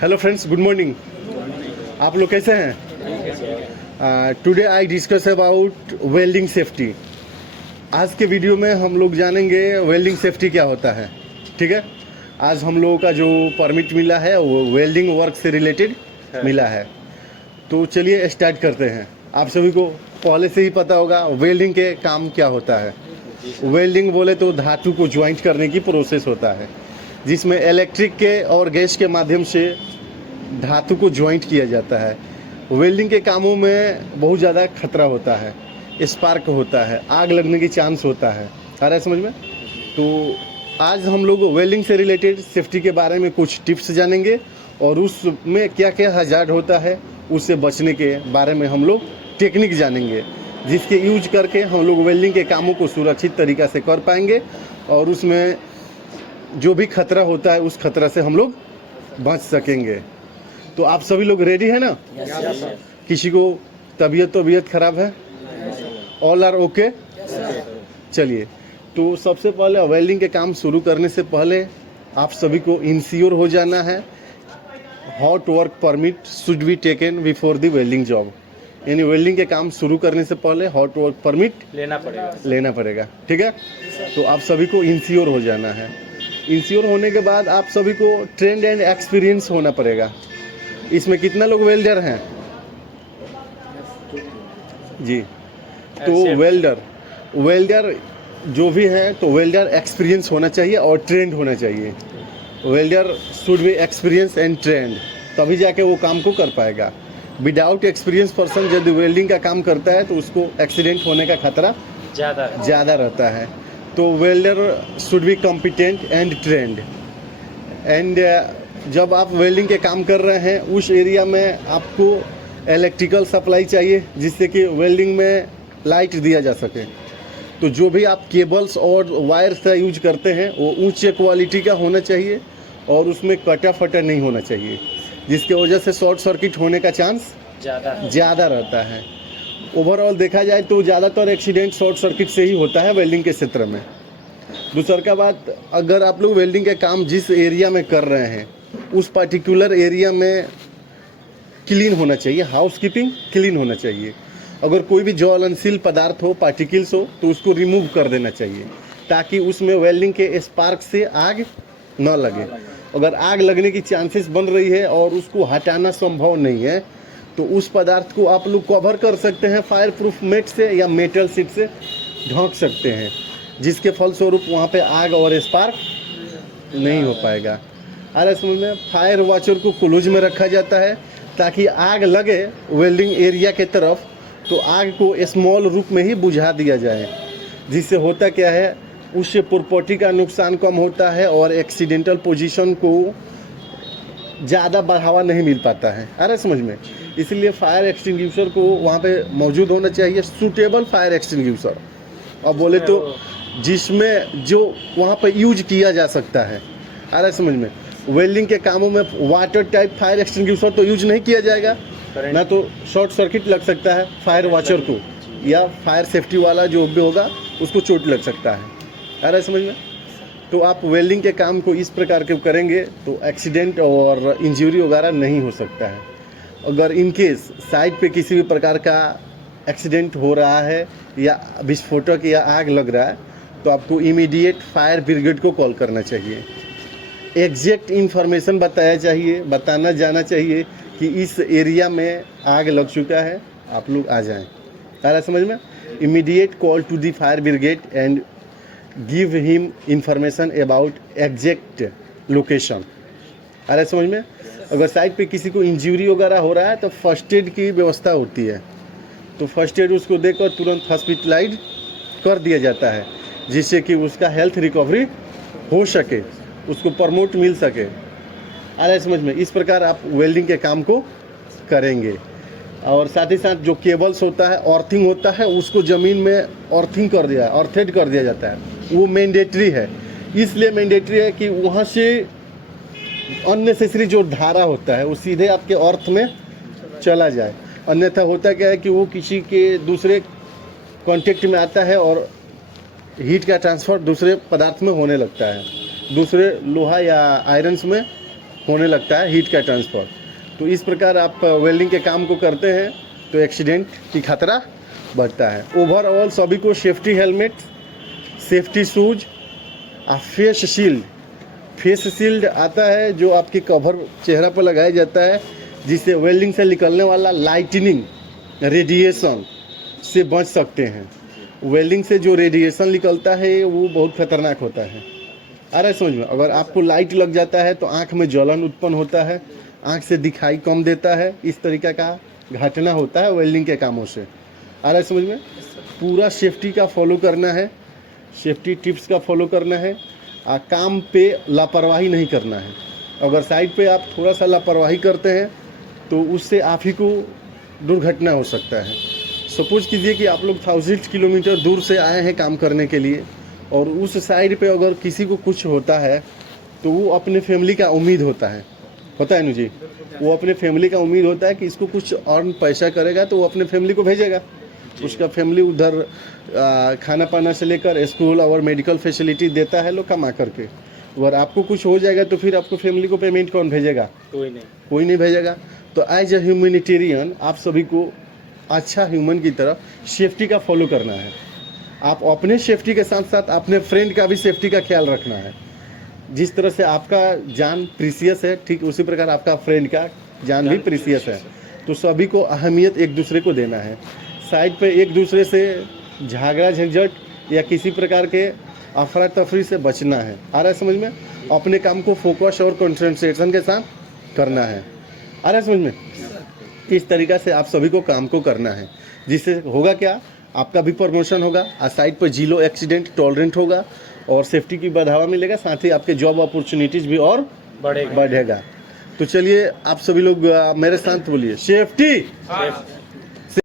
Hello friends, good morning. आप लोग कैसे हैं? Today I discuss about welding safety. आज के वीडियो में हम लोग जानेंगे वेल्डिंग सेफ्टी क्या होता है। ठीक है, आज हम लोगों का जो परमिट मिला है वो वेल्डिंग वर्क से रिलेटेड मिला है। तो चलिए स्टार्ट करते हैं। आप सभी को पहले से ही पता होगा वेल्डिंग के काम क्या होता है। वेल्डिंग बोले तो धातु को ज्वाइंट करने की प्रोसेस होता है, जिसमें इलेक्ट्रिक के और गैस के माध्यम से धातु को ज्वाइंट किया जाता है। वेल्डिंग के कामों में बहुत ज़्यादा खतरा होता है, स्पार्क होता है, आग लगने की चांस होता है। आ रहा है समझ में? तो आज हम लोग वेल्डिंग से रिलेटेड सेफ्टी के बारे में कुछ टिप्स जानेंगे और उसमें क्या क्या हजार्ड होता है उससे बचने के बारे में हम लोग टेक्निक जानेंगे, जिसके यूज करके हम लोग वेल्डिंग के कामों को सुरक्षित तरीक़ा से कर पाएंगे और उसमें जो भी खतरा होता है उस खतरा से हम लोग बच सकेंगे। तो आप सभी लोग रेडी है ना? किसी को तबीयत खराब है? All are okay? चलिए, तो सबसे पहले वेल्डिंग के काम शुरू करने से पहले आप सभी को इंश्योर हो जाना है। Hot work permit should be taken before the welding job. यानी वेल्डिंग के काम शुरू करने से पहले हॉट वर्क परमिट लेना पड़ेगा। ठीक है, तो आप सभी को इंश्योर हो जाना है। इंश्योर होने के बाद आप सभी को ट्रेंड एंड एक्सपीरियंस होना पड़ेगा। इसमें कितना लोग वेल्डर हैं जी? तो वेल्डर जो भी है तो वेल्डर एक्सपीरियंस होना चाहिए और ट्रेंड होना चाहिए। Welder should be experience and trend, तभी जाके वो काम को कर पाएगा। विदाउट एक्सपीरियंस पर्सन यदि वेल्डिंग का काम करता है तो उसको एक्सीडेंट होने का खतरा ज़्यादा रहता है। तो welder should be competent and trend. And जब आप वेल्डिंग के काम कर रहे हैं उस एरिया में आपको इलेक्ट्रिकल सप्लाई चाहिए, जिससे कि वेल्डिंग में लाइट दिया जा सके। तो जो भी आप केबल्स और वायर्स का यूज करते हैं वो ऊंचे क्वालिटी का होना चाहिए और उसमें कटा फटा नहीं होना चाहिए, जिसके वजह से शॉर्ट सर्किट होने का चांस ज़्यादा रहता है। ओवरऑल देखा जाए तो ज़्यादातर एक्सीडेंट शॉर्ट सर्किट से ही होता है वेल्डिंग के क्षेत्र में। दूसरा का बात, अगर आप लोग वेल्डिंग के काम जिस एरिया में कर रहे हैं उस पर्टिकुलर एरिया में क्लीन होना चाहिए, हाउसकीपिंग क्लीन होना चाहिए। अगर कोई भी ज्वलनशील पदार्थ हो, पार्टिकल्स हो, तो उसको रिमूव कर देना चाहिए ताकि उसमें वेल्डिंग के स्पार्क से आग न लगे। अगर आग लगने की चांसेस बन रही है और उसको हटाना संभव नहीं है तो उस पदार्थ को आप लोग कवर कर सकते हैं फायर प्रूफ मेट से या मेटल शीट से ढक सकते हैं, जिसके फलस्वरूप वहाँ पे आग और स्पार्क नहीं हो पाएगा। अरे समझ में? फायर वॉचर को क्लोज में रखा जाता है ताकि आग लगे वेल्डिंग एरिया के तरफ तो आग को स्मॉल रूप में ही बुझा दिया जाए, जिससे होता क्या है, उससे प्रॉपर्टी का नुकसान कम होता है और एक्सीडेंटल पोजीशन को ज़्यादा बढ़ावा नहीं मिल पाता है। अरे समझ में? इसलिए फायर एक्सटिंग्विशर को वहाँ पे मौजूद होना चाहिए, सूटेबल फायर एक्सटिंग्विशर। और बोले तो जिसमें जो वहाँ पे यूज किया जा सकता है। अरे समझ में? वेल्डिंग के कामों में वाटर टाइप फायर एक्सटिंग्विशर तो यूज नहीं किया जाएगा, ना तो शॉर्ट सर्किट लग सकता है फायर वॉचर को, या फायर सेफ्टी वाला जो भी होगा उसको चोट लग सकता है। अरे समझ में? तो आप वेल्डिंग के काम को इस प्रकार के करेंगे तो एक्सीडेंट और इंजरी वगैरह नहीं हो सकता है। अगर इन केस साइड पे किसी भी प्रकार का एक्सीडेंट हो रहा है या विस्फोटक या आग लग रहा है तो आपको इमीडिएट फायर ब्रिगेड को कॉल करना चाहिए। एग्जैक्ट इन्फॉर्मेशन बताना जाना चाहिए कि इस एरिया में आग लग चुका है, आप लोग आ जाएं। आ रहा समझ में? Immediate call to the fire brigade and give him information about exact location. आ रहा समझ में? अगर साइड पे किसी को इंजरी वगैरह हो रहा है तो फर्स्ट एड की व्यवस्था होती है, तो फर्स्ट एड उसको देकर तुरंत हॉस्पिटलाइज कर दिया जाता है, जिससे कि उसका हेल्थ रिकवरी हो सके, उसको प्रमोट मिल सके। आ रहा समझ में? इस प्रकार आप वेल्डिंग के काम को करेंगे। और साथ ही साथ जो केबल्स होता है, अर्थिंग होता है, उसको ज़मीन में अर्थेड कर दिया जाता है। वो मैंडेटरी है। इसलिए मैंडेटरी है कि वहाँ से अननेसेसरी जो धारा होता है वो सीधे आपके अर्थ में चला जाए। अन्यथा होता क्या है कि वो किसी के दूसरे कॉन्टेक्ट में आता है और हीट का ट्रांसफ़र दूसरे पदार्थ में होने लगता है, दूसरे लोहा या आयरन्स में होने लगता है हीट का ट्रांसफ़र। तो इस प्रकार आप वेल्डिंग के काम को करते हैं तो एक्सीडेंट की खतरा बढ़ता है। ओवरऑल सभी को safety helmet, safety shoes, face shield. Face shield आता है जो आपके कवर चेहरा पर लगाया जाता है, जिससे वेल्डिंग से निकलने वाला लाइटनिंग रेडिएशन से बच सकते हैं। वेल्डिंग से जो रेडिएशन निकलता है वो बहुत खतरनाक होता है। आ रहा है समझ में? अगर आपको लाइट लग जाता है तो आँख में जलन उत्पन्न होता है, आँख से दिखाई कम देता है। इस तरीका का घटना होता है वेल्डिंग के कामों से। आ रहा है समझ में? पूरा सेफ्टी का फॉलो करना है, सेफ्टी टिप्स का फॉलो करना है। काम पे लापरवाही नहीं करना है। अगर साइड पे आप थोड़ा सा लापरवाही करते हैं तो उससे आप ही को दुर्घटना हो सकता है। सपोज कीजिए कि आप लोग 1000 किलोमीटर दूर से आए हैं काम करने के लिए, और उस साइड पे अगर किसी को कुछ होता है तो वो अपने फैमिली का उम्मीद होता है ना जी, वो अपने फैमिली का उम्मीद होता है कि इसको कुछ अर्न पैसा करेगा तो वो अपने फैमिली को भेजेगा। उसका फैमिली उधर खाना पाना से लेकर स्कूल और मेडिकल फैसिलिटी देता है लोग कमा करके। अगर आपको कुछ हो जाएगा तो फिर आपको फैमिली को पेमेंट कौन भेजेगा? कोई नहीं भेजेगा। तो एज ए ह्यूमैनिटेरियन आप सभी को अच्छा ह्यूमन की तरह सेफ्टी का फॉलो करना है। आप अपने सेफ्टी के साथ साथ अपने फ्रेंड का भी सेफ्टी का ख्याल रखना है। जिस तरह से आपका जान प्रीसियस है, ठीक उसी प्रकार आपका फ्रेंड का जान भी प्रीसियस है। तो सभी को अहमियत एक दूसरे को देना है। साइड पे एक दूसरे से झगड़ा झंझट या किसी प्रकार के अफरा तफरी से बचना है। आ रहा है समझ में? अपने काम को फोकस और कंसंट्रेशन के साथ करना है। आ रहा है समझ में? इस तरीक़ा से आप सभी को काम को करना है, जिससे होगा क्या, आपका भी प्रमोशन होगा, साइड पर जीरो एक्सीडेंट टॉलरेंट होगा और सेफ्टी की बढ़ावा मिलेगा, साथ ही आपके जॉब अपॉर्चुनिटीज़ भी और बढ़ेगा। तो चलिए आप सभी लोग मेरे साथ बोलिए, सेफ्टी।